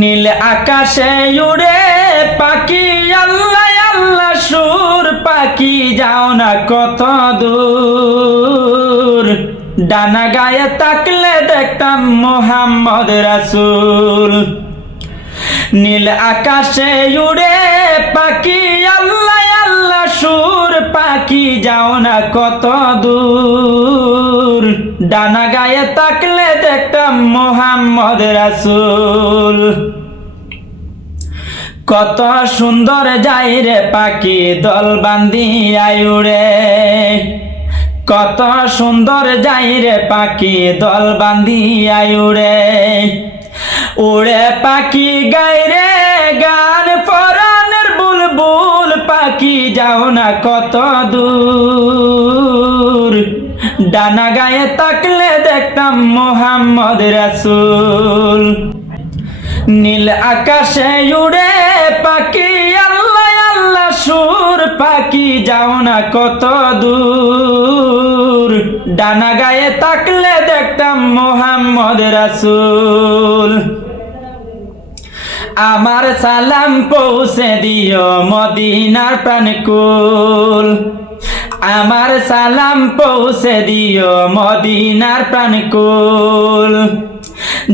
নীল আকাশে উড়ে পাখি আল্লাহ আল্লাহ সুর পাখি যাও না কত দূর ডানা গায়ে তাকলে দেখতাম মোহাম্মদ রাসূল। নীল আকাশে উড়ে পাখি আল্লাহ আল্লাহ সুর পাখি যাও না কত দূর ডানা গায়ে তাকলে দেখতাম মোহাম্মদ রাসূল। কত সুন্দর যাই রে পাখি দল বান্ধিয়াই উড়ে, কত সুন্দর যাই রে পাখি দল বান্ধিয়াই উড়ে। উড়ে পাখি গায় রে গান পরাণের বুলবুল পাখি যাও না কত দূর ডানা গায়ে তাকলে দেখতাম মোহাম্মদ রাসূল। নীল আকাশে উড়ে পাখি আল্লাহ আল্লাহ সুর পাখি যাও না কত দূর ডানা গায়ে তাকলে দেখতাম মোহাম্মদ রাসূল। আমার সালাম পৌঁছে দিও মদিনার প্রাণকুল, আমার সালাম পৌঁছে দিও মদিনার প্রাণকুল।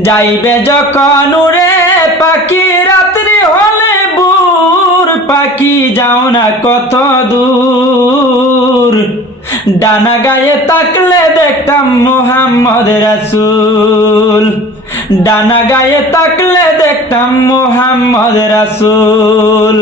যাইবে যখন উড়ে পাখি রাত্রি হলে ভোর পাখি যাও না কত দূর ডানা গায়ে তাকলে দেখতাম মোহাম্মদ রাসূল, ডানা গায়ে তাকলে দেখতাম মোহাম্মদ রাসূল।